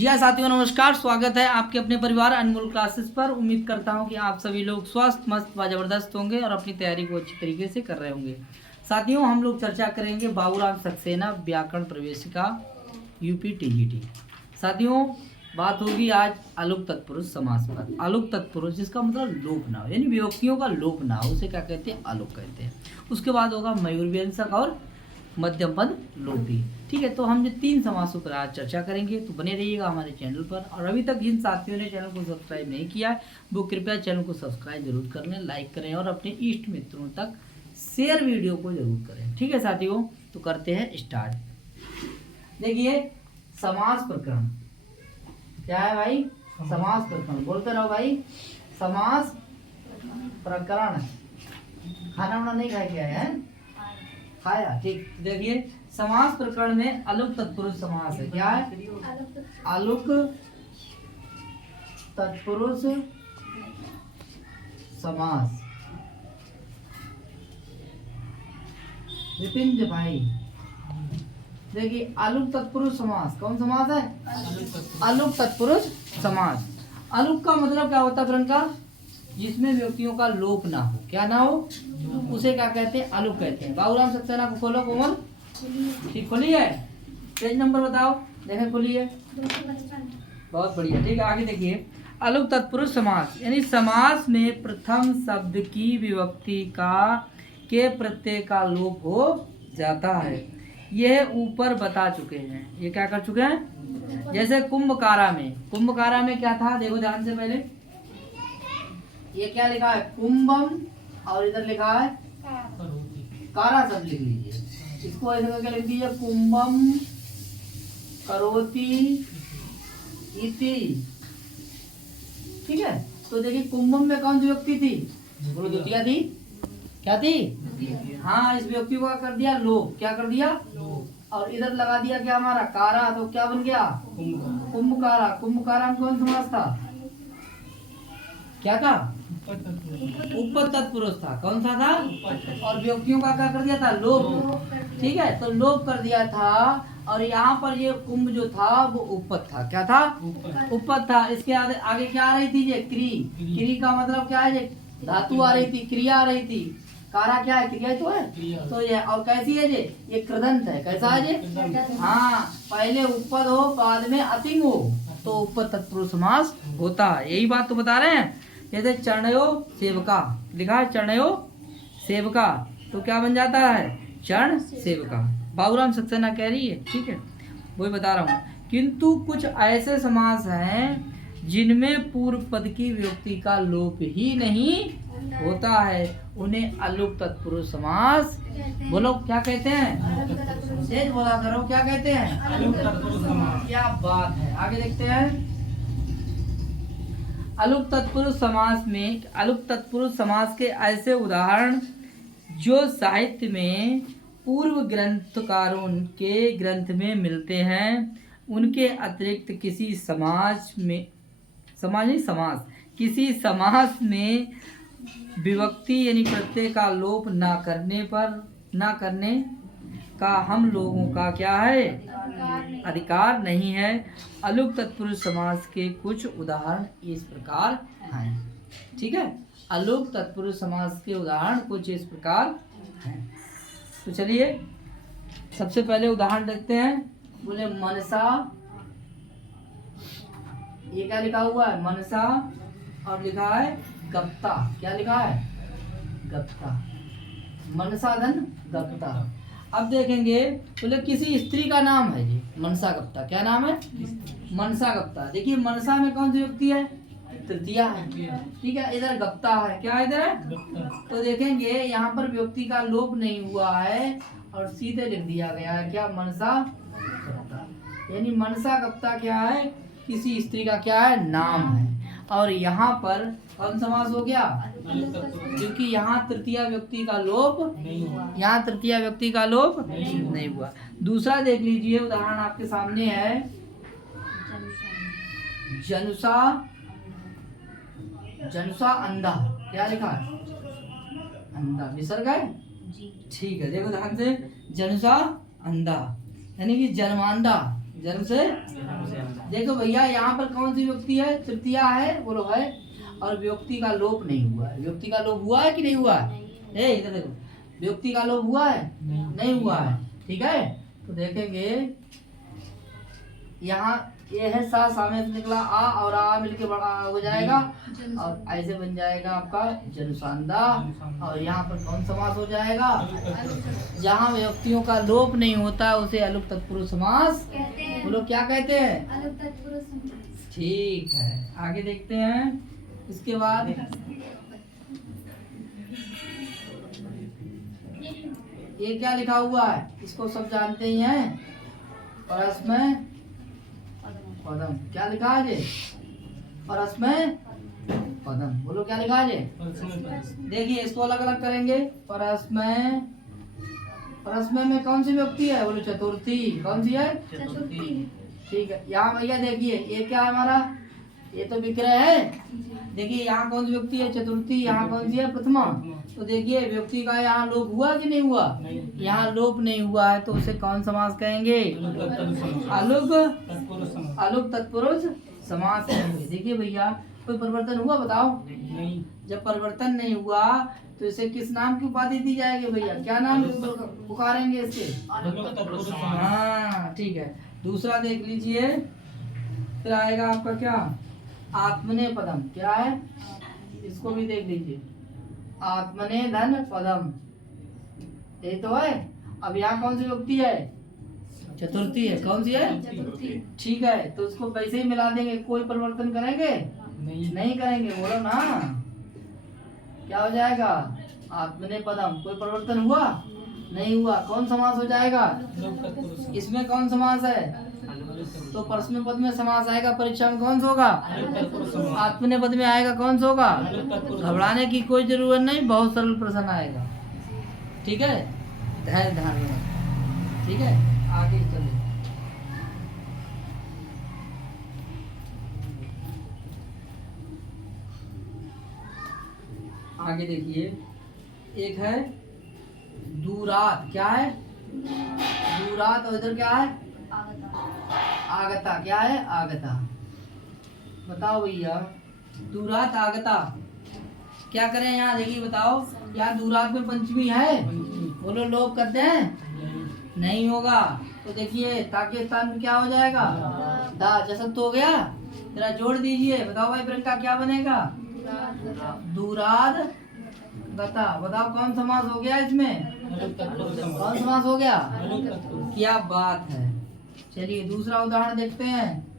जी हाँ साथियों, नमस्कार। स्वागत है आपके अपने परिवार अनमोल क्लासेस पर। उम्मीद करता हूँ कि आप सभी लोग स्वस्थ, मस्त व जबरदस्त होंगे और अपनी तैयारी को अच्छी तरीके से कर रहे होंगे। साथियों, हम लोग चर्चा करेंगे बाबूराम सक्सेना व्याकरण प्रवेशिका यूपी टीजीटी। साथियों, बात होगी आज अलुक तत्पुरुष समास पर। अलुक तत्पुरुष जिसका मतलब लोप ना हो, यानी विभक्तियों का लोप ना हो, उसे क्या कहते हैं? अलुक कहते हैं। उसके बाद होगा मयूरव्यंजक और मध्यम पद लोपी। ठीक है, तो हम ये 3 समासों पर आज चर्चा करेंगे, तो बने रहिएगा हमारे चैनल पर। और अभी तक जिन साथियों ने चैनल को सब्सक्राइब नहीं किया है वो कृपया चैनल को सब्सक्राइब जरूर कर लें, लाइक करें और अपने इष्ट मित्रों तक शेयर वीडियो को जरूर करें। ठीक है साथियों, तो करते हैं स्टार्ट। देखिए, समास प्रकरण क्या है भाई? समास प्रकरण बोलते रहो भाई। समास प्रकरण। खाना वाना नहीं खाए क्या है? खाया। ठीक, देखिए समास प्रकरण में अलुक तत्पुरुष समास है। क्या है? अलुक तत्पुरुष समास। विपिन भाई, देखिए अलुक तत्पुरुष समास कौन समास है? अलुक तत्पुरुष समास। अलुक का मतलब क्या होता है प्रियंका? जिसमें व्यक्तियों का लोप ना हो। क्या ना हो? उसे क्या कहते हैं? अलुक कहते हैं। बाबूराम सक्सेना को खोलो कोमल। ठीक, खोली है? पेज नंबर बताओ। देखें, खोली है? बहुत बढ़िया। ठीक है, आगे देखिए। अलुक तत्पुरुष समास यानी समास में प्रथम शब्द की विभक्ति का के प्रत्यय का लोप हो जाता है। यह ऊपर बता चुके हैं। ये क्या कर चुके हैं? जैसे कुंभकारा में, कुंभकारा में क्या था? देखो ध्यान से पहले, ये क्या लिखा है? कुंभम, और इधर लिखा है कारा शब्द लिख लीजिए। इसको ऐसे करके लिख दीजिए, कुंभम करोति इति। ठीक है, तो देखिए कुंभम में कौन सी व्यक्ति थी? गुरु द्वितीया थी। क्या थी? हाँ, इस व्यक्ति को क्या कर दिया? लोप। क्या कर दिया? और इधर लगा दिया क्या हमारा? कारा, तो क्या बन गया? कुंभकारा। कुंभकारा में कौन समास था? क्या था? उपपद तत्पुरुष था। कौन सा था? और व्यक्तियों का क्या कर दिया था? लोप। ठीक है, तो लोप कर दिया था। और यहाँ पर ये कुंभ जो था वो उपपद था। क्या था? उपपद था। इसके आगे क्या आ रही थी? ये क्री। क्री का मतलब क्या है? ये धातु आ रही थी, क्रिया आ रही थी। कारा क्या है? क्रिया तो है। तो ये और कैसी है? ये कृदंत है। कैसा है ये? हाँ, पहले उपपद हो बाद में अतिंग हो तो उपपद तत्पुरुष समास होता है। यही बात तो बता रहे हैं। जैसे चरणयो सेवका लिखा है, चरणयो सेवका, तो क्या बन जाता है? चरण सेवका। बाबूराम सक्सेना कह रही है। ठीक है, वही बता रहा हूँ। किंतु कुछ ऐसे समास हैं जिनमें पूर्व पद की विभक्ति का लोप ही नहीं होता है, उन्हें अलुक तत्पुरुष समास बोलो। क्या कहते हैं? तेज बोला करो। क्या कहते हैं? अलुक तत्पुरुष समास। क्या बात है, आगे देखते हैं। अलुक तत्पुरुष समास में अलुक तत्पुरुष समास के ऐसे उदाहरण जो साहित्य में पूर्व ग्रंथकारों के ग्रंथ में मिलते हैं, उनके अतिरिक्त किसी समास किसी समास में विभक्ति यानी प्रत्यय का लोप ना करने का हम लोगों का क्या है? अधिकार नहीं है। अलुक तत्पुरुष समास के कुछ उदाहरण इस प्रकार हैं। ठीक है, अलुक तत्पुरुष समास के उदाहरण कुछ इस प्रकार हैं। तो चलिए सबसे पहले उदाहरण देखते हैं। बोले मनसा, ये क्या लिखा हुआ है? मनसा, और लिखा है गप्ता। क्या लिखा है? गप्ता। मनसा धन गप्ता। अब देखेंगे, बोले किसी स्त्री का नाम है जी मनसा गप्ता। क्या नाम है? मनसा गप्ता। देखिए मनसा में कौन सी व्यक्ति है? तृतीया है। ठीक है, इधर गप्ता है। क्या इधर है? तो देखेंगे यहाँ पर व्यक्ति का लोप नहीं हुआ है और सीधे लिख दिया गया है। क्या? मनसा गप्ता। यानी मनसा गप्ता क्या है? किसी स्त्री का क्या है? नाम है। और यहाँ पर कौन समास हो गया? क्योंकि यहाँ तृतीया व्यक्ति का लोप यहाँ तृतीया व्यक्ति का लोप नहीं हुआ। दूसरा देख लीजिए, उदाहरण आपके सामने है। जनुषा, जनुषा अंधा। क्या लिखा है? अंधा। विसर्ग है? ठीक है, देखो ध्यान से। जनुषा अंधा यानी कि जन्मांधा। जन्म से। देखो भैया यहाँ पर कौन सी विभक्ति है? तृतीया है, बोलो है। और विभक्ति का लोप नहीं हुआ है। विभक्ति का लोप हुआ है कि नहीं हुआ है? नहीं, इधर देखो, विभक्ति का लोप हुआ है? नहीं हुआ है। ठीक है, तो देखेंगे यहाँ ये है सा, सामने से निकला आ और आ मिलके बड़ा हो जाएगा और ऐसे बन जाएगा आपका जनुसांदा। और यहाँ पर कौन समास हो जाएगा? जहाँ विभक्तियों का लोप नहीं होता उसे अलुक तत्पुरुष समास बोलो, क्या कहते हैं? ठीक है, आगे देखते हैं। इसके बाद ये क्या लिखा हुआ है? इसको सब जानते ही हैं। परस्मय पदम, क्या लिखा है ये? परस्मय पदम, बोलो क्या लिखा है ये? देखिए इसको अलग अलग करेंगे। परस्मय, परस्मय में कौन सी विभक्ति है? बोलो चतुर्थी। कौन सी है? चतुर्थी। ठीक है, यहाँ भैया देखिए ये क्या है हमारा? ये तो विक्रय है। देखिए यहाँ कौन सी विभक्ति है? चतुर्थी। यहाँ कौन सी है? प्रथमा। तो देखिए विभक्ति का यहाँ लोप हुआ कि नहीं हुआ? यहाँ लोप नहीं हुआ है तो उसे कौन समास कहेंगे? अलुक तत्पुरुष समास कहेंगे। देखिए भैया कोई परिवर्तन हुआ बताओ? नहीं। जब परिवर्तन नहीं हुआ तो इसे किस नाम की उपाधि दी जाएगी भैया? क्या नाम पुकारेंगे इससे? हाँ ठीक है। दूसरा देख लीजिए, फिर आएगा आपका क्या? आत्मने पदम। क्या है? इसको भी देख लीजिए। आत्मने धन पदम, ये तो है। अब यहाँ कौन सी विभक्ति है? चतुर्थी है। कौन सी है? चतुर्थी। ठीक है, तो उसको वैसे ही मिला देंगे। कोई परिवर्तन करेंगे? नहीं करेंगे। बोलो ना, क्या हो जाएगा? आत्मने पदम। कोई परिवर्तन हुआ? नहीं हुआ। कौन समास हो जाएगा? इसमें कौन समास है? तो परस्मय पद में समास आएगा। परीक्षा में कौन सा होगा? आत्मने पद में आएगा। कौन सा होगा? घबराने की कोई जरूरत नहीं, बहुत सरल प्रश्न आएगा। ठीक है, धैर्य धारण। ठीक है, आगे चले। आगे देखिए, एक है दूरात। क्या है? दूरात। और इधर क्या है? आगता। क्या है? आगता। बताओ भैया, दूरात आगता क्या करें? यहाँ देखिए बताओ, यहाँ दूरात में पंचमी है। बोलो लोप करते हैं? नहीं होगा। तो देखिए ताकि स्थान में क्या हो जाएगा? दा। जसत तो हो गया, जरा जोड़ दीजिए। बताओ भाई प्रियंका क्या बनेगा? दूराद गता। बताओ कौन समास हो गया इसमें? कौन समास हो गया? क्या बात है। चलिए दूसरा उदाहरण देखते हैं।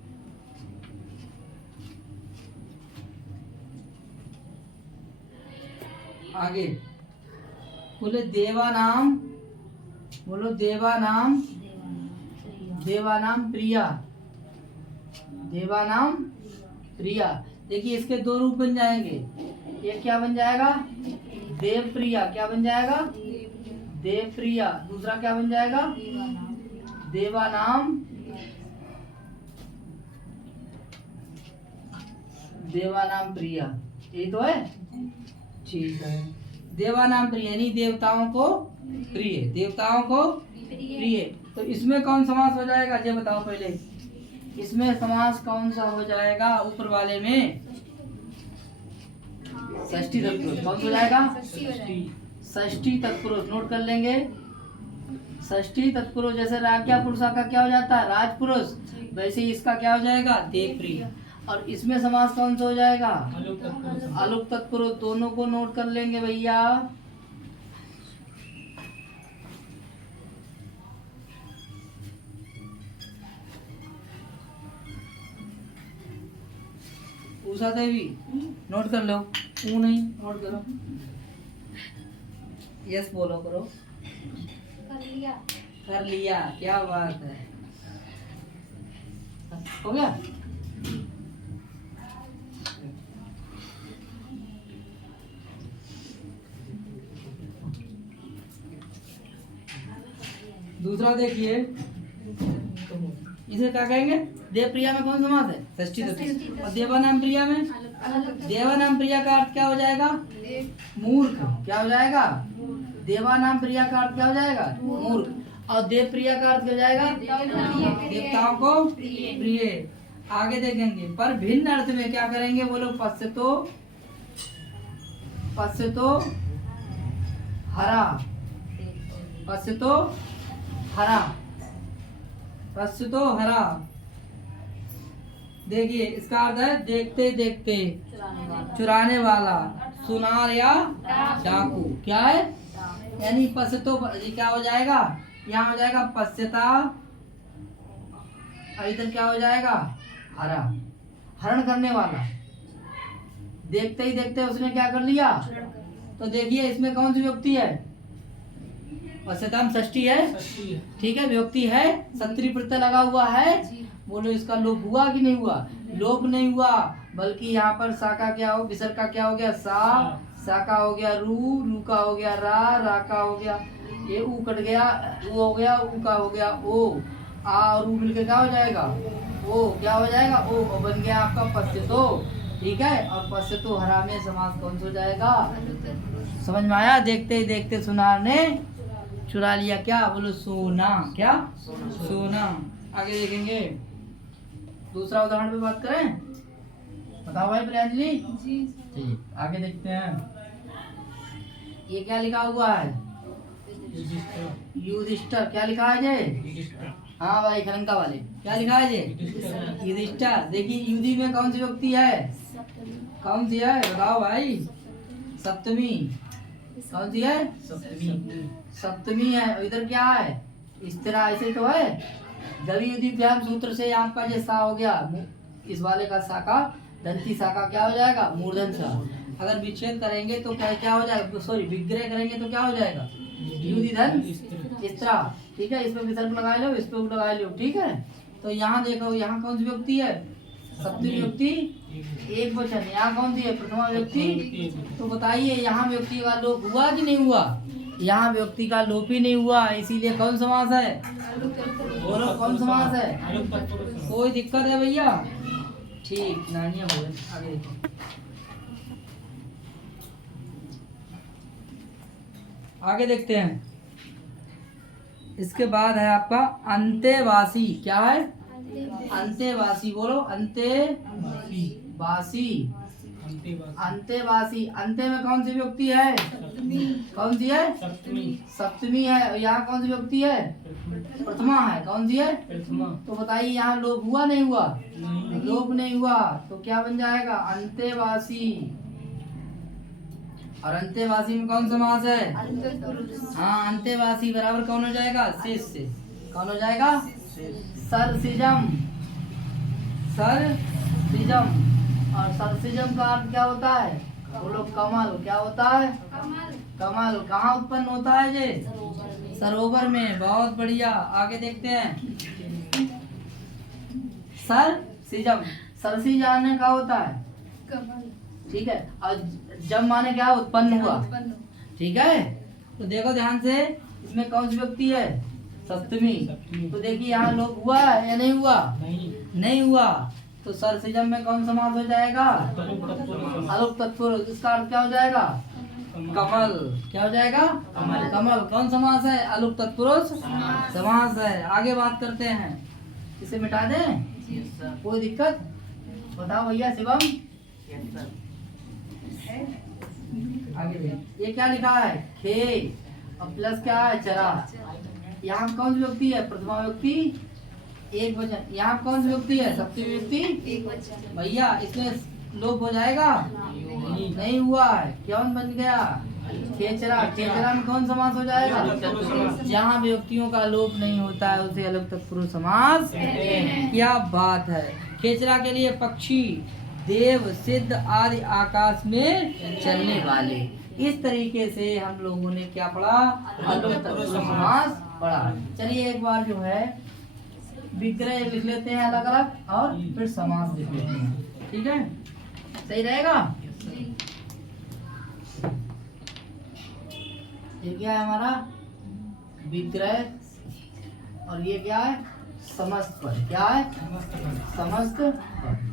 आगे बोले देवानाम। बोलो देवानाम। देवानाम प्रिया। देवानाम प्रिया। देखिए इसके दो रूप बन जाएंगे। एक क्या बन जाएगा? देव प्रिया। क्या बन जाएगा? देव प्रिया। दूसरा क्या बन जाएगा? देवानाम। देवानाम प्रिया। यही तो है। ठीक है, देवानाम प्रिय यानी देवताओं को प्रिय। देवताओं को प्रिय। तो इसमें कौन समास हो जाएगा? ये बताओ पहले। इसमें समास कौन सा हो जाएगा? ऊपर वाले में षष्ठी तत्पुरुष। कौन हो जाएगा? षष्ठी तत्पुरुष। नोट कर लेंगे। षष्ठी तत्पुरुष जैसे राज्ञा पुरुषा का क्या हो जाता है? राजपुरुष। वैसे ही इसका क्या हो जाएगा? देवप्रिय। और इसमें समास कौन सा हो जाएगा? अलुक तत्पुरुष। दोनों को नोट कर लेंगे भैया। उषा देवी नोट कर लो। तू नहीं नोट करो। यस बोलो करो। कर लिया। क्या बात है, हो गया। दूसरा देखिए, इसे क्या कहेंगे? देवप्रिया में कौन समास है? षष्ठी तत्पुरुष। और देवानाम प्रिया में? देवानाम प्रिया का अर्थ क्या हो जाएगा? मूर्ख। क्या हो जाएगा? देवानाम प्रिया का अर्थ क्या हो जाएगा? मूर्ख। और देव प्रिया का अर्थ हो जाएगा देवताओं को प्रिय। आगे देखेंगे पर भिन्न अर्थ में क्या करेंगे, बोलो पश्यतो हरा, पश्यतो हरा, पश्यतो हरा। देखिए इसका अर्थ है देखते देखते, चुराने वाला, सुनार या डाकू। क्या है, यानी पश्यतो ये क्या हो जाएगा, यहाँ हो जाएगा पश्यता, और इधर क्या हो जाएगा हरा, हरण करने वाला। देखते ही देखते उसने क्या कर लिया, तो देखिए इसमें कौन सी व्यक्ति है, पश्यताम षष्ठी है, ठीक है, व्यक्ति है, सत्री प्रत्यय लगा हुआ है। बोलो इसका लोप हुआ कि नहीं हुआ, लोप नहीं हुआ, बल्कि यहाँ पर सा का क्या हो, विसर्ग का क्या हो गया सा का हो गया रू का हो गया रा का हो गया, ये ऊ कट गया, ऊ हो गया, ऊ का हो गया ओ, आ और ऊ मिलकर क्या हो जाएगा ओ, क्या हो जाएगा ओ, बन गया आपका पश्यतो। ठीक है, और पश्यतो हरा में समास कौन सा हो जाएगा, समझ में आया। देखते ही देखते सुनार ने चुरा लिया क्या, बोलो सोना, क्या सोना। आगे देखेंगे दूसरा उदाहरण पे बात करें, बताओ भाई प्रियांजलि जी। ठीक, आगे देखते हैं, ये क्या लिखा हुआ है, युधिष्ठिर। क्या लिखा है जे, हाँ भाई खलंका वाले, क्या लिखा है जे युधिष्ठिर। देखिए युधि में कौन सी व्यक्ति है, कौन सी है बताओ भाई, सप्तमी। कौन सी है, सप्तमी है। इधर क्या है, इस तरह ऐसे तो है, जब युधि व्याम सूत्र से आपका जो सा हो गया, इस वाले का सा का दंती सा का क्या हो जाएगा मूर्धन सा। अगर विच्छेद करेंगे तो क्या हो जाएगा, सॉरी विग्रह करेंगे तो क्या हो जाएगा युधि धन इस्त्रा। ठीक है, इस पे विसर्ग लगा लो, इस पे लगा लो। ठीक है, तो यहाँ देखो, यहाँ कौन सी व्यक्ति है, सप्तमी व्यक्ति एक वचन, यहाँ कौन सी है प्रथमा व्यक्ति। तो बताइए यहाँ व्यक्ति का लोप हुआ कि नहीं हुआ, यहाँ व्यक्ति का लोप ही नहीं हुआ, इसीलिए कौन समास है, बोलो कौन समास है, कोई दिक्कत है भैया। ठीक, नानिया हो गए। आगे देखो, आगे देखते हैं। इसके बाद है आपका अंतेवासी। क्या है, अंतेवासी, बोलो अंतेवासी, अंतेवासी। अंते में कौन सी व्यक्ति है, कौन सी है, सप्तमी है। यहाँ कौन सी व्यक्ति है, प्रथमा है। कौन सी है, तो बताइए यहाँ लोप हुआ नहीं हुआ, लोप नहीं हुआ, तो क्या बन जाएगा अंतेवासी। और अंतेवासी में कौन समास है, हाँ अंतेवासी बराबर कौन हो जाएगा, शेष से। कौन हो जाएगा, सरसिजम, सरसिजम। और सरसिजम का अर्थ क्या होता है, बोलो कमल। क्या होता है, कमल। कहाँ उत्पन्न होता है ये, सरोवर में। बहुत बढ़िया, आगे देखते हैं। सरसिजम, सरसी जाने का होता है, ठीक है, और जब माने क्या उत्पन्न हुआ। ठीक है, तो देखो ध्यान से, इसमें कौन सी व्यक्ति है, सप्तमी। तो देखिए यहाँ लोप हुआ है या नहीं हुआ, नहीं हुआ, तो सरसिजम में कौन समास हो जाएगा, अलुक तत्पुरुष। इसका अर्थ क्या हो जाएगा, कमल। क्या हो जाएगा, कमल। कौन समास है, अलुक तत्पुरुष समास है। आगे बात करते हैं, इसे मिटा दें, कोई दिक्कत, बताओ भैया शिवम। आगे ये क्या लिखा है, खे, और प्लस क्या है चरा। यहाँ कौन सी व्यक्ति है, प्रथमा व्यक्ति एक वचन। यहाँ कौन सी व्यक्ति है, सप्तमी व्यक्ति एक वचन। भैया इसमें लोप हो जाएगा, नहीं हुआ है, क्यों बन गया खेचरा। खेचरा में कौन समास हो जाएगा, जहाँ व्यक्तियों का लोप नहीं होता है उसे अलग तत्पुरुष समास। क्या बात है। खेचरा के लिए पक्षी, देव, सिद्ध आदि आकाश में चलने वाले। इस तरीके से हम लोगों ने क्या पढ़ा, अलग तत्पुरुष समास पढ़ा। चलिए एक बार जो है विग्रह लिख लेते हैं अलग अलग, और फिर समास लिख लेते हैं। ठीक है, सही रहेगा। ये क्या है हमारा विग्रह, और ये क्या है समस्त पद। क्या है, समस्त पद।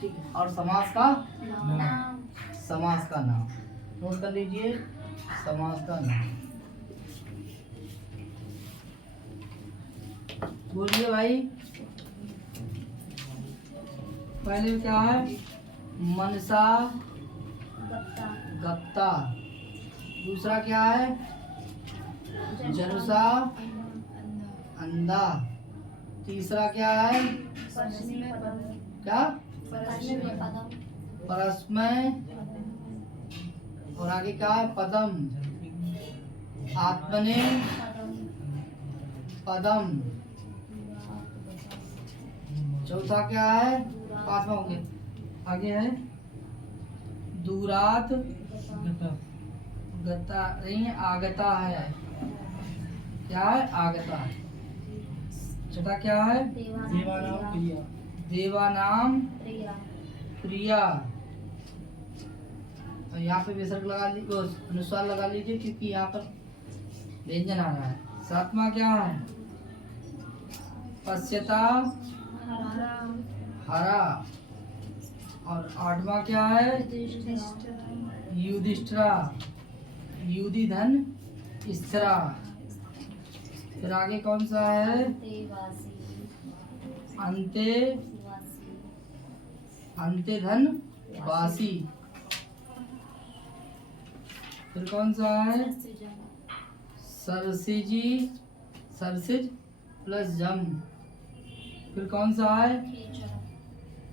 ठीक है, और समास का नाम, समास का नाम नोट कर लीजिए, समास का नाम। बोलिए भाई। पहले क्या है? मनसा गप्ता। दूसरा क्या है? जनुषा अंधा। तीसरा क्या है? क्या? परस्मय। और आगे क्या है? पदम। आत्मने पदम। चौथा क्या है? पांचवा हो गया। आगे है दूरात गता नहीं, आगता है। क्या है? आगता है। छठा क्या है? देवानाम क्रिया। देवानाम प्रिया। और यहाँ पे विसर्ग लगा लीजिए, अनुस्वार लगा लीजिए, क्योंकि यहाँ पर व्यंजन आ रहा है। सातवां क्या है? पश्यता हरा। और आठवां क्या है? युधिष्ठिरा। युधि धन स्थिरा। फिर आगे कौन सा है? अंते अंते धन वासी। फिर कौन सा है? सरसिजी, सरसिज प्लस जम। फिर कौन सा है?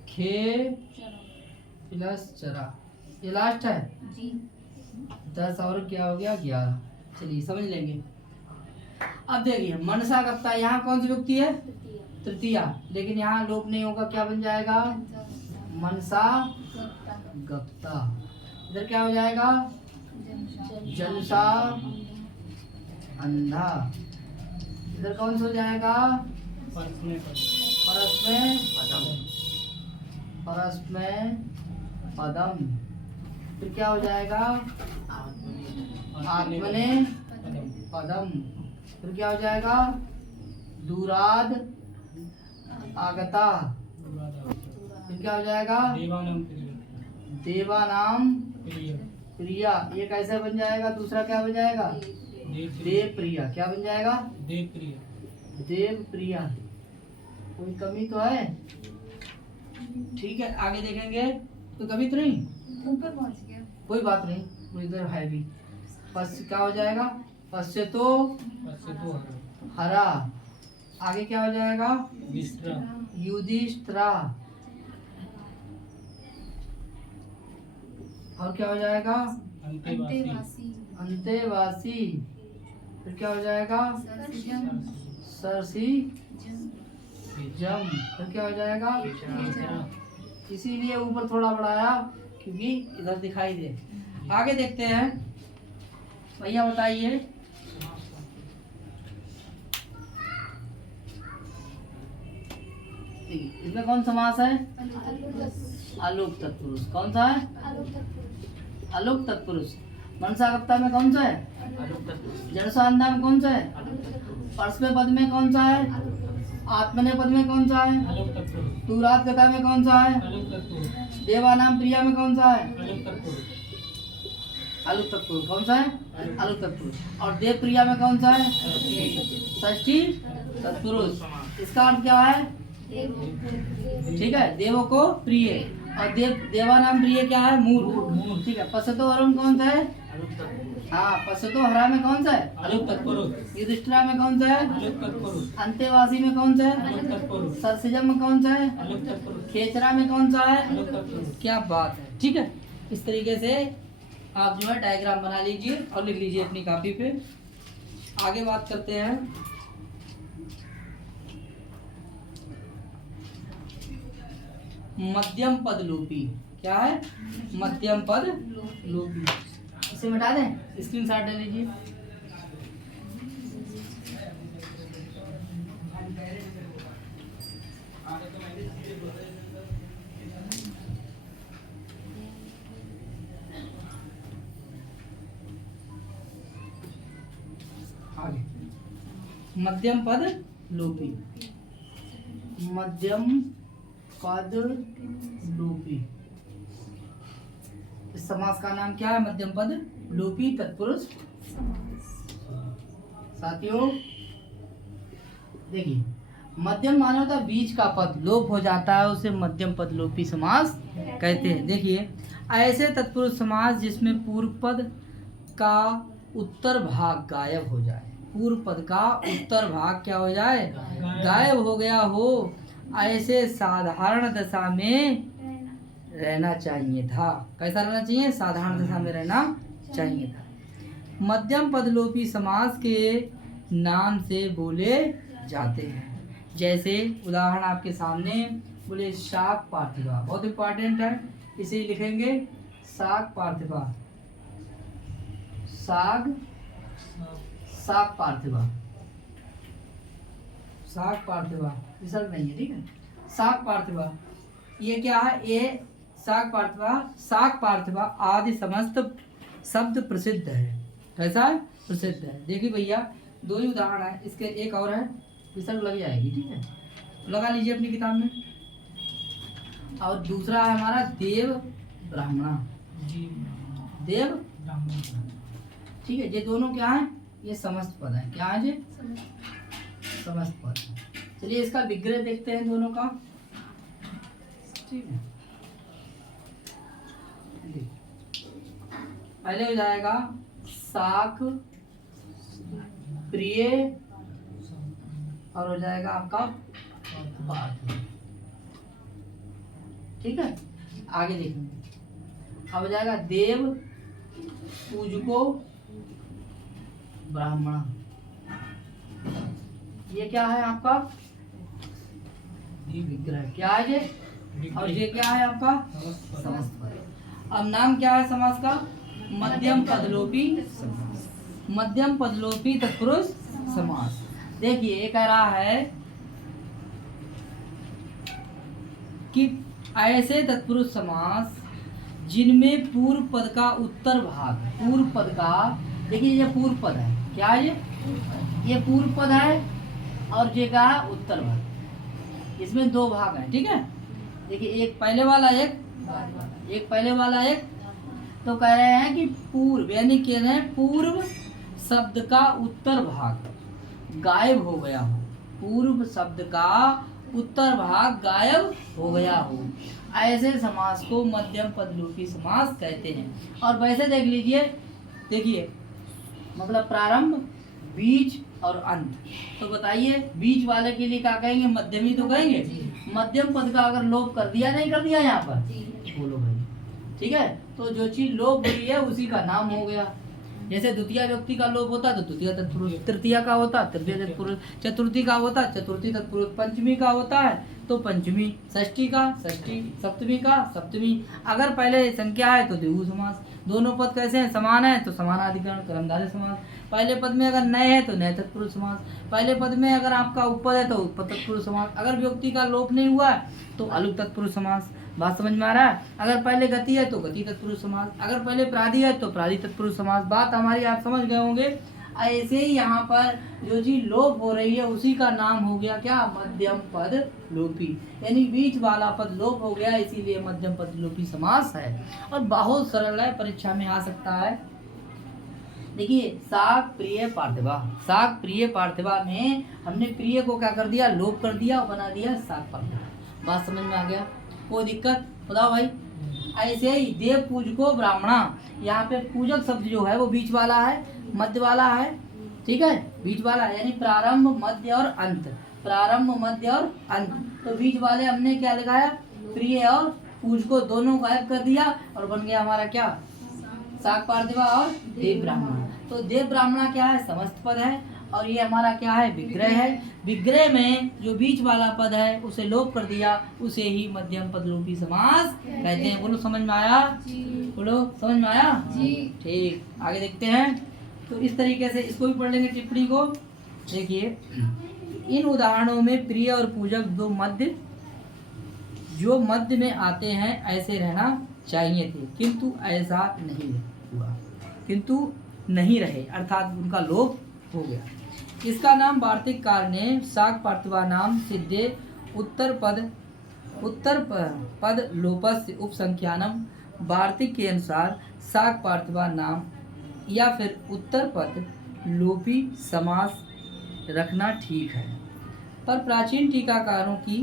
खे प्लस चरा। ये लास्ट है। 10 और क्या हो गया? 11। चलिए समझ लेंगे। अब देखिए मनसा गप्ता, यहाँ कौन सी विभक्ति है? तृतीया। लेकिन यहाँ लोप नहीं होगा, क्या बन जाएगा? मनसा गप्ता। इधर क्या हो जाएगा? जनुषा अंधा। इधर कौन सा हो जाएगा? परस्मय पदम। परस्मय पदम। फिर क्या हो जाएगा? आत्मने पदम। फिर क्या हो जाएगा? दूराद आगता। फिर क्या हो जाएगा? देवानाम प्रिया। ये कैसे बन जाएगा? दूसरा क्या बन जाएगा? देव प्रिया। क्या बन जाएगा? देव प्रिया। कोई कमी तो है? ठीक है, आगे देखेंगे। तो कमी तो नहीं, ऊपर पहुंच गया। कोई बात नहीं, वो इधर है भी। पश्य क्या हो जाएगा? पश्य तो हरा। आगे क्या हो जाएगा? युधिष्ठिरा। और क्या हो जाएगा? अंतेवासी। फिर क्या हो जाएगा? सरसी जम। फिर क्या हो जाएगा? इसीलिए ऊपर थोड़ा बढ़ाया, क्योंकि इधर दिखाई दे। आगे देखते हैं। भैया बताइए, इसमें कौन समास है? आलोक तत्पुरुष। कौन सा है? आलोक तत्पुरुष। मनसा गप्ता में कौन सा है? जनुषा अंधा में कौन सा है? परस्मय पद में कौन सा है? आत्मने पद में कौन सा है? दूरात गता में कौन सा है? देवानाम प्रिया में कौन सा है? आलोक तत्पुरुष। कौन सा है? आलोक तत्पुरुष। और देव प्रिया में कौन सा है? षष्ठी तत्पुरुष। इसका अर्थ क्या है? ठीक है, देवों को प्रिय। और देवानाम प्रिय क्या है? मूल। ठीक है। पश्यतो हरम कौन सा है? हाँ, पश्यतो हरा में कौन सा है? आलोक तत्पुरुष। युधिष्ठिरा में कौन सा है? आलोक तत्पुरुष। अंतेवासी में कौन सा है? आलोक तत्पुरुष। सरसिजम में कौन सा है? आलोक तत्पुरुष। खेचरा में कौन सा है? आलोक तत्पुरुष। क्या बात है। ठीक है, इस तरीके से आप जो है डायग्राम बना लीजिए और लिख लीजिए अपनी कॉपी पे। आगे बात करते हैं। मध्यम पद लोपी। क्या है? मध्यम पद लोपी। इसे मिटा दें, स्क्रीनशॉट ले लीजिए। आगे मध्यम पद लोपी। मध्यम पद लोपी। इस समास का नाम क्या है? मध्यम पद लोपी तत्पुरुष साथियों। देखिए मध्यम माने होता है बीच का पद लोप हो जाता है, उसे मध्यम पद लोपी समास कहते हैं। देखिए, ऐसे तत्पुरुष समास जिसमें पूर्व पद का उत्तर भाग गायब हो जाए, पूर्व पद का उत्तर भाग क्या हो जाए, गायब हो गया हो, ऐसे साधारण दशा में रहना चाहिए था। कैसा रहना चाहिए, साधारण दशा में रहना चाहिए था। मध्यम पदलोपी समास के नाम से बोले जाते हैं। जैसे उदाहरण आपके सामने, बोले शाक पार्थिवा, बहुत इंपॉर्टेंट है, इसे लिखेंगे शाक पार्थिवा, साग शाक पार्थिवा, शाक पार्थिवा रिजल्ट नहीं है, ठीक है। शाक पार्थिवा ये क्या है, ये शाक पार्थिवा आदि समस्त शब्द प्रसिद्ध है। कैसा है, प्रसिद्ध है। देखिए भैया, दो ही उदाहरण है, इसके एक और है, रिजल्ट लग जाएगी, ठीक है, लगा लीजिए अपनी किताब में। और दूसरा है हमारा देव ब्राह्मणा, देव ब्राह्मण, ठीक है। ये दोनों क्या है, ये समस्त पद है। क्या है ये, समस्त पद। चलिए इसका विग्रह देखते हैं दोनों का, ठीक है। पहले हो जाएगा साक प्रिय, और हो जाएगा आपका पार्थ, ठीक है। आगे देखेंगे, अब हो जाएगा देव पूजको ब्राह्मण, ये क्या है आपका, ये विग्रह। क्या है ये, और ये क्या है आपका, समस्त पद। अब नाम क्या है समास का, मध्यम पदलोपी समास, मध्यम पदलोपी तत्पुरुष समास। देखिए ये कह रहा है कि ऐसे तत्पुरुष समास जिनमें पूर्व पद का उत्तर भाग, पूर्व पद का, देखिए ये पूर्व पद है, क्या है ये पूर्व पद है, और ये का है उत्तर भाग, इसमें दो भाग हैं, ठीक है। देखिए एक पहले वाला, एक पहले वाला, एक तो कह रहे हैं कि पूर्व, यानी कह रहे हैं पूर्व शब्द का उत्तर भाग गायब हो गया हो, पूर्व शब्द का उत्तर भाग गायब हो गया हो, ऐसे समास को मध्यम पदलोपी समास कहते हैं। और वैसे देख लीजिए, देखिए मतलब प्रारंभ, बीच और अंत, तो बताइए बीच वाले के लिए क्या कहेंगे, मध्यमी तो कहेंगे। मध्यम पद का अगर लोप कर दिया, नहीं कर दिया यहाँ पर, बोलो भाई, ठीक है। तो जो चीज लोप हुई है उसी का नाम हो गया। जैसे द्वितीय व्यक्ति का लोप होता है तो द्वितीय तत्पुरुष, तृतीया का होता है तृतीय तत्पुरुष, चतुर्थी का होता है चतुर्थी तत्पुरुष, पंचमी का होता है तो पंचमी, षष्ठी का षष्ठी, सप्तमी का सप्तमी। अगर पहले संख्या है तो द्विगु समास। दोनों पद कैसे हैं, समान है तो समानाधिकरण कर्मधारय समास। पहले पद में अगर नए है तो नए तत्पुरुष समास। पहले पद में अगर आपका उपपद है तो उपपद तत्पुरुष समास। अगर व्यक्ति का लोप नहीं हुआ है तो अलुक तत्पुरुष समास। बात समझ में आ रहा है। अगर पहले गति है तो गति तत्पुरुष समास, अगर पहले प्रादि है तो प्रादि तत्पुरुष समास। बात हमारी आप समझ गए होंगे। ऐसे ही यहाँ पर जो चीज लोप हो रही है उसी का नाम हो गया क्या, मध्यम पद लोपी, यानी बीच वाला पद लोप हो गया, इसीलिए मध्यम पद लोपी समास है। और बहुत सरल है, परीक्षा में आ सकता है। देखिए साग प्रिय पार्थिवा, साग प्रिय पार्थिवा में हमने प्रिय को क्या कर दिया, लोप कर दिया और बना दिया साग पार्थिवा। बात समझ में आ गया, कोई दिक्कत बताओ भाई। ऐसे ही देव पूजको ब्राह्मणा, यहाँ पे पूजक शब्द जो है वो बीच वाला है, मध्य वाला है, ठीक है, बीच वाला है, यानी प्रारंभ मध्य और अंत, प्रारंभ मध्य और अंत। तो बीच वाले हमने क्या लगाया, प्रिय और पूजको दोनों गायब कर दिया और बन गया हमारा क्या, साग पार्थिवा और देव ब्राह्मणा। तो देव ब्राह्मणा क्या है, समस्त पद है, और ये हमारा क्या है, विग्रह है। विग्रह में जो बीच वाला पद है उसे लोप कर दिया, उसे ही मध्यम पद लोपी समास कहते हैं। बोलो समझ में आया, बोलो समझ में आया जी। ठीक, आगे देखते हैं। तो इस तरीके से इसको भी पढ़ लेंगे टिप्पणी को। देखिए इन उदाहरणों में प्रिय और पूजक दो मध्य जो मध्य में आते हैं ऐसे रहना चाहिए थे, किंतु ऐसा नहीं हुआ, किंतु नहीं रहे, अर्थात उनका लोप हो गया। इसका नाम वार्तिक कार ने साग पार्थिवा नाम सिद्धे उत्तर पद लोपस्य उपसंख्यानम, वार्तिक के अनुसार साग पार्थिवा नाम या फिर उत्तर पद लोपी समास रखना ठीक है। पर प्राचीन टीकाकारों की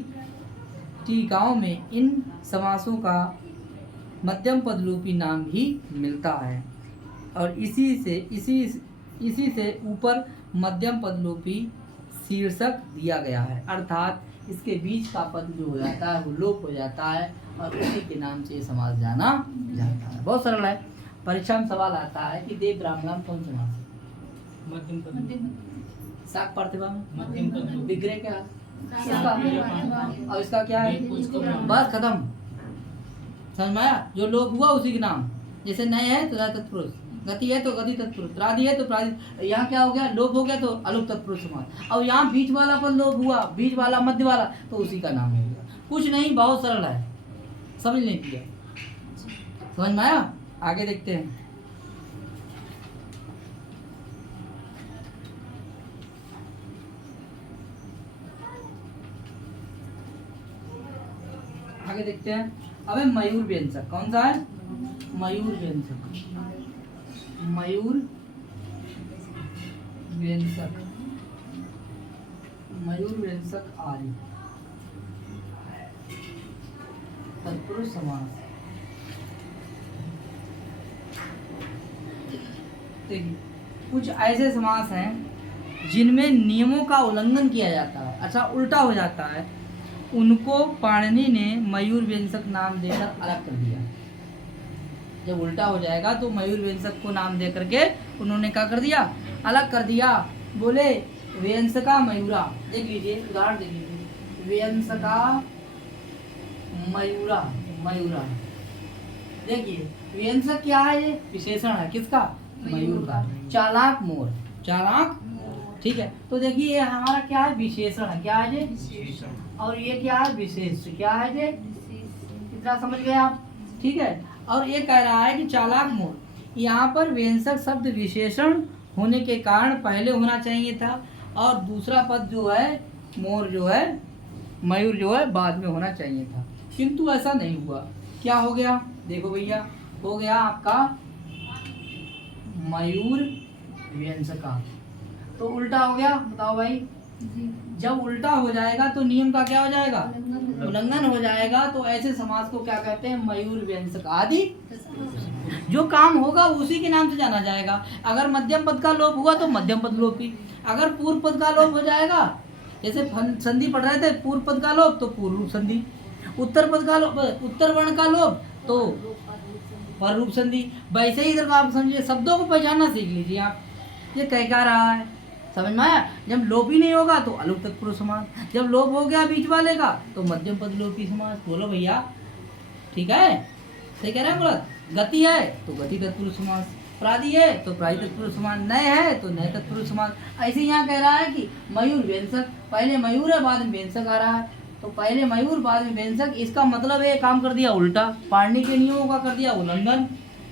टीकाओं में इन समासों का मध्यम पदलोपी नाम भी मिलता है और इसी से ऊपर मध्यम पदलोपी शीर्षक दिया गया है, अर्थात इसके बीच का पद जो हो जाता है वो लोप हो जाता है और उसी के नाम से ये समास जाना जाता है। बहुत सरल है। परीक्षा में सवाल आता है कि देव ब्राह्मण कौन समास है? मध्यम पद साक प्रतिभा में मध्यम पद विग्रह क्या है? इसका और इसका क्या है? बस खत्म। समझ में आया? जो लोप हुआ उसी के नाम, जैसे नए है तो तत्पुरुष, गति है तो गति तत्पुरुष, त्रादि है तो प्रादि। यहाँ क्या हो गया? लोप हो गया तो अलुप तत्पुरुष समास। और यहाँ बीच वाला पर लोप हुआ, बीच वाला मध्य वाला, तो उसी का नाम हो गया। कुछ नहीं, बहुत सरल है, समझ नहीं किया। समझ में आया? आगे देखते हैं। आगे देखते हैं। अबे मयूर व्यंजक कौन सा है? मयूर व्यंजक, मयूर व्यंजक, मयूर व्यंजक आदि तत्पुरुष समास। देखिए कुछ ऐसे समास हैं जिनमें नियमों का उल्लंघन किया जाता है, अच्छा उल्टा हो जाता है, उनको पाणिनि ने मयूर व्यंजक नाम देकर अलग कर दिया। जब उल्टा हो जाएगा तो मयूर व्यंजक को नाम दे करके उन्होंने क्या कर दिया? अलग कर दिया। बोले व्यंजका मयूरा, देख लीजिए उदाहरण देख लीजिए, व्यंजका मयूरा, मयूरा। देखिए व्यंजक क्या है? ये विशेषण है किसका? मयूर का। चालाक मोर, चालाक, ठीक है। तो देखिए ये हमारा क्या है? विशेषण है। क्या है ये? और ये क्या है? विशेष। क्या है ये? इतना समझ गए आप? ठीक है। और ये कह रहा है कि चालाक मोर, यहाँ पर व्यंजक शब्द विशेषण होने के कारण पहले होना चाहिए था और दूसरा पद जो है मोर जो है, मयूर जो है बाद में होना चाहिए था, किंतु ऐसा नहीं हुआ। क्या हो गया? देखो भैया, हो गया आपका मयूर व्यंजका, तो उल्टा हो गया। बताओ भाई, जब उल्टा हो जाएगा तो नियम का क्या हो जाएगा? उल्लंघन हो जाएगा। तो ऐसे समास को क्या कहते हैं? मयूर व्यंजक आदि। जो काम होगा उसी के नाम से जाना जाएगा। अगर मध्यम पद का लोप हुआ तो मध्यम पद लोपी, अगर पूर्व पद का लोप हो जाएगा, जैसे संधि पढ़ रहे थे, पूर्व पद का लोप तो पूर्व रूप संधि, उत्तर पद का लोप, उत्तर वर्ण का लोप तो पर रूप संधि। वैसे ही इधर का आप समझिए, शब्दों को पहचानना सीख लीजिए आप। ये कह क्या रहा है? समझ में आया? जब लोप ही नहीं होगा तो अलुप तत्पुरुष समास, जब लोप हो गया बीच वाले का तो मध्यम पद लोपी समास। बोलो भैया, ठीक है? सही कह रहे हैं बोला? गति है तो गति तत्पुरुष समास, प्रादि है तो प्रादि तत्पुरुष समास, नए है तो नए तत्पुरुष समास। ऐसे यहाँ कह रहा है कि मयूर व्यंजक, पहले मयूर है बाद में व्यंजक आ रहा है, तो पहले मयूर बाद में व्यंजक। इसका मतलब है काम कर दिया उल्टा, पाणिनि के नियमों का कर दिया उल्लंघन।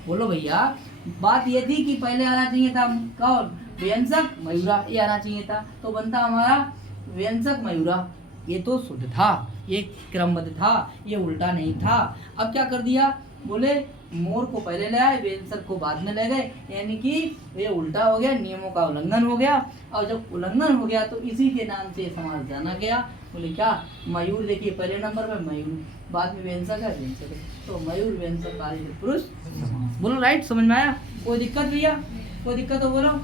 बोलो भैया, बात ये थी कि पहले आना चाहिए था कौन? व्यंजक मयूरा, ये आना चाहिए था, तो बनता हमारा व्यंजक मयूरा। ये तो शुद्ध था, ये क्रमबद्ध था, ये उल्टा नहीं था। अब क्या कर दिया? बोले मोर को पहले ले आए, व्यंजक को बाद में ले गए, यानी कि ये उल्टा हो गया, नियमों का उल्लंघन हो गया। और जब उल्लंघन हो गया तो इसी के नाम से समास जाना गया। बोले क्या? मयूर, देखिए पहले नंबर पे मयूर, बाद में व्यंजक है, व्यंजक है, तो मयूर व्यंजक कार्य पुरुष। बोलो राइट? समझ में आया? कोई दिक्कत भैया? कोई दिक्कत हो बोलो।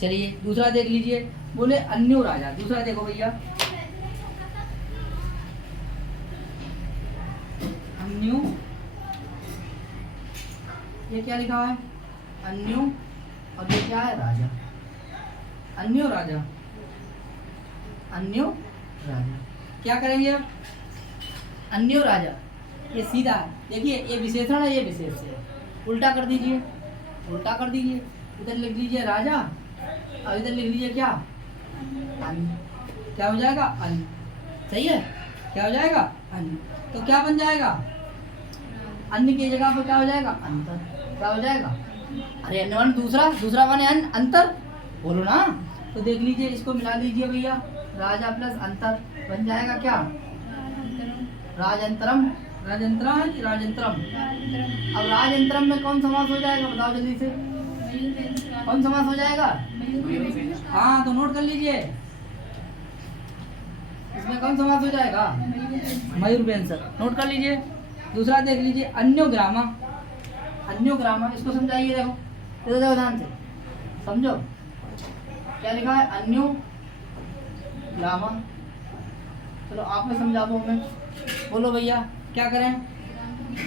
चलिए दूसरा देख लीजिए। बोले अन्यो राजा, दूसरा देखो भैया, अन्यो, ये क्या लिखा है? अन्यो, और ये क्या है? राजा। अन्यो राजा, अन्यो राजा। क्या करेंगे अब? अन्यो राजा, ये सीधा है। देखिए ये विशेषण है, ये विशेष है, उल्टा कर दीजिए, उल्टा कर दीजिए। इधर लिख लीजिए राजा और इधर लिख लीजिए क्या? अन्न। क्या हो जाएगा? अन्न। सही है? क्या हो जाएगा? अन्न। तो क्या बन जाएगा? अन्न की जगह पर क्या हो जाएगा? अंतर। क्या हो जाएगा? अरे अन्न दूसरा, दूसरा माने अन्न, अंतर। बोलो ना। तो देख लीजिए, इसको मिला लीजिए भैया, राजा प्लस अंतर बन जाएगा क्या? राजंतरम। राजंतरम है कि राजंतरम? अब राजंतरम में कौन समास हो जाएगा? बताओ जल्दी से, कौन समास हो जाएगा? हाँ तो नोट कर लीजिए, इसमें कौन समास हो जाएगा? मयूर व्यंजक। नोट कर लीजिए। दूसरा देख लीजिए अन्योग्रामा। अन्योग्रामा इसको समझाइए। देखो इधर देखो ध्यान से समझो क्या लिखा है अन्योग्रामा। चलो आप में समझा दो हमें। बोलो भैया क्या करें?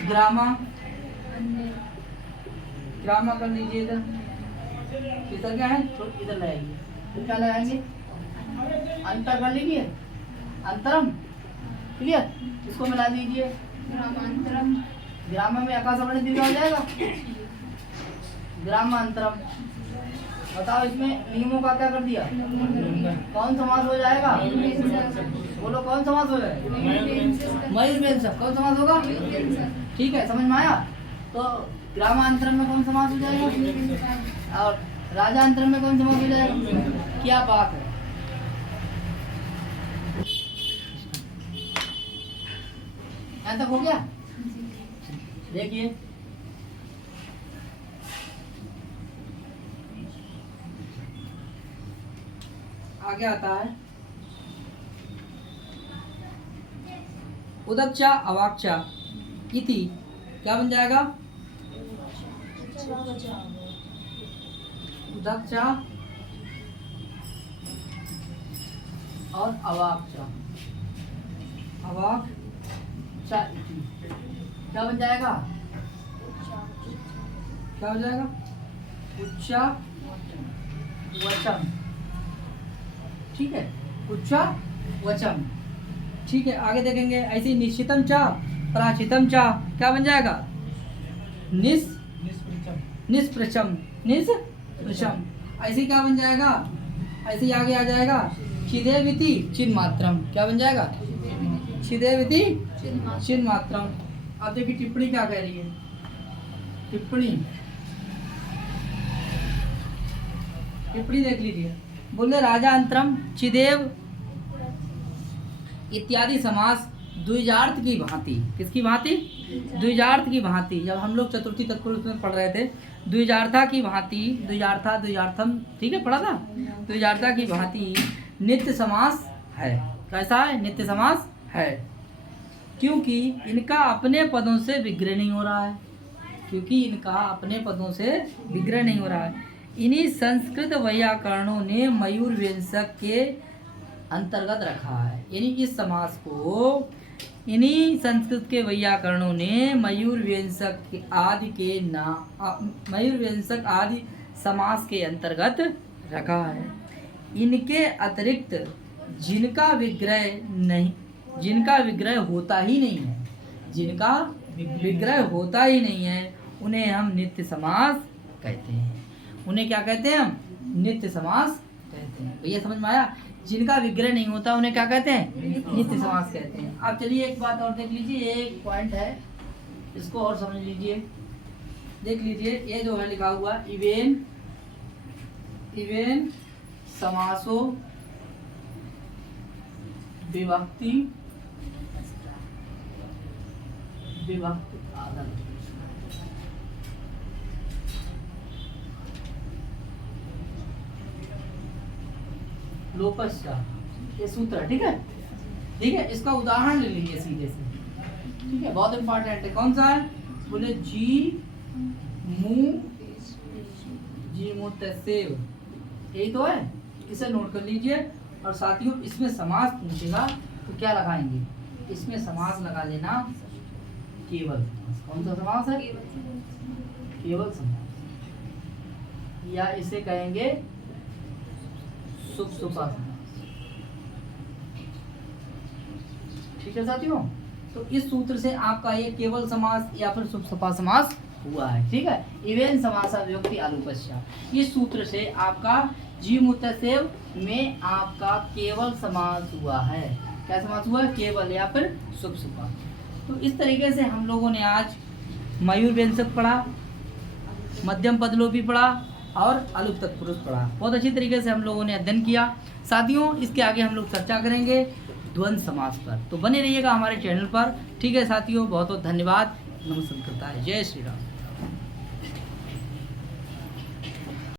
ग्रामा। ग्रामा कर लीजिए। इधर क्या है? इधर लगाएंगे तो क्या लगाएंगे? अंतर कर लीजिए। अंतरम। क्लियर? इसको मिला दीजिए। ग्रामांतरम। ग्राम में आकाश वर्ण दीर्घ हो जाएगा। ग्रामांतरम। बताओ इसमें नियमों का क्या कर दिया? कौन समास हो जाएगा? बोलो कौन समास हो जाएगा? मयूर व्यंजक। कौन समास होगा? ठीक है, समझ में आया? तो ग्रामांतरम में कौन समास हो जाएगा? और राजांतरम में कौन समास हो जाएगा? क्या बात है। यहाँ तक हो गया? देखिए आगे आता है उदच्चा अवाक्चा इति। क्या बन जाएगा? उदच्चा और अवाक्चा। अवाक्चा इति क्या बन जाएगा? क्या हो जाएगा? उच्चा वचन। ठीक है, उच्चा वचन। ठीक है, आगे देखेंगे ऐसे ही निश्चितम चा प्राचितम चा क्या बन जाएगा? निष्प्रचम। निष्प्रचम ऐसे क्या बन जाएगा? ऐसे ही आगे आ जाएगा छिदेविति चिन्ह मात्रम। क्या बन जाएगा? छिदेविति चिन्ह मात्रम। अब देखिए टिप्पणी क्या कह रही है। टिप्पणी देख लीजिए। बोले राजा अंतरम चिदेव इत्यादि समास द्विजार्थ की भांति। किसकी भांति? द्विजार्थ की भांति। जब हम लोग चतुर्थी तत्पुरुष में पढ़ रहे थे द्विजार्था की भांति, द्विजार्था द्विजार्थम, ठीक है पढ़ा था। द्विजार्था की भांति नित्य समास है। कैसा है? नित्य समास है, क्योंकि इनका अपने पदों से विग्रह नहीं हो रहा है। क्योंकि इनका अपने पदों से विग्रह नहीं हो रहा है। इन्हीं संस्कृत वैयाकरणों ने मयूर व्यंजक के अंतर्गत रखा है। यानी इस समास को इन्हीं संस्कृत के वैयाकरणों ने मयूर व्यंजक आदि समास के अंतर्गत रखा है। इनके अतिरिक्त जिनका विग्रह होता ही नहीं है, उन्हें हम नित्य समास कहते हैं। उन्हें क्या कहते हैं? हम नित्य समास कहते हैं। भैया समझ में आया? जिनका विग्रह नहीं होता उन्हें क्या कहते हैं? नित्य समास कहते हैं। अब चलिए एक बात और देख लीजिए। एक पॉइंट है, इसको और समझ लीजिए। देख लीजिए ये जो है लिखा हुआ इवेन समासो विभक्ति आदर। लोपस्या ये सूत्र। ठीक है, इसका उदाहरण ले लीजिए सीधे से। ठीक है, बहुत इंपॉर्टेंट है। कौन सा है? बोले जी मु तसेव, यही तो है। इसे नोट कर लीजिए। और साथियों इसमें समास पूछेगा तो क्या लगाएंगे? इसमें समास लगा लेना केवल। कौन सा समास है? केवल समास, या इसे कहेंगे सुप्सुपा समास। ठीक है साथियों, तो इस सूत्र से आपका ये केवल समास या फिर सुप्सुपा समास हुआ है। ठीक है, इवेन समास विभक्ति आलूपस्या, इस सूत्र से आपका जी मुतसेव में आपका केवल समास हुआ है। क्या समास हुआ? केवल या फिर सुप्सुपा। तो इस तरीके से हम लोगों ने आज मयूर व्यंजक पढ़ा, मध्यम पदलोपी पढ़ा और अलुप तत्पुरुष पढ़ा। बहुत अच्छी तरीके से हम लोगों ने अध्ययन किया। साथियों इसके आगे हम लोग चर्चा करेंगे द्वंद्व समास पर, तो बने रहिएगा हमारे चैनल पर। ठीक है साथियों, बहुत बहुत धन्यवाद। नमस्कार, जय श्री राम।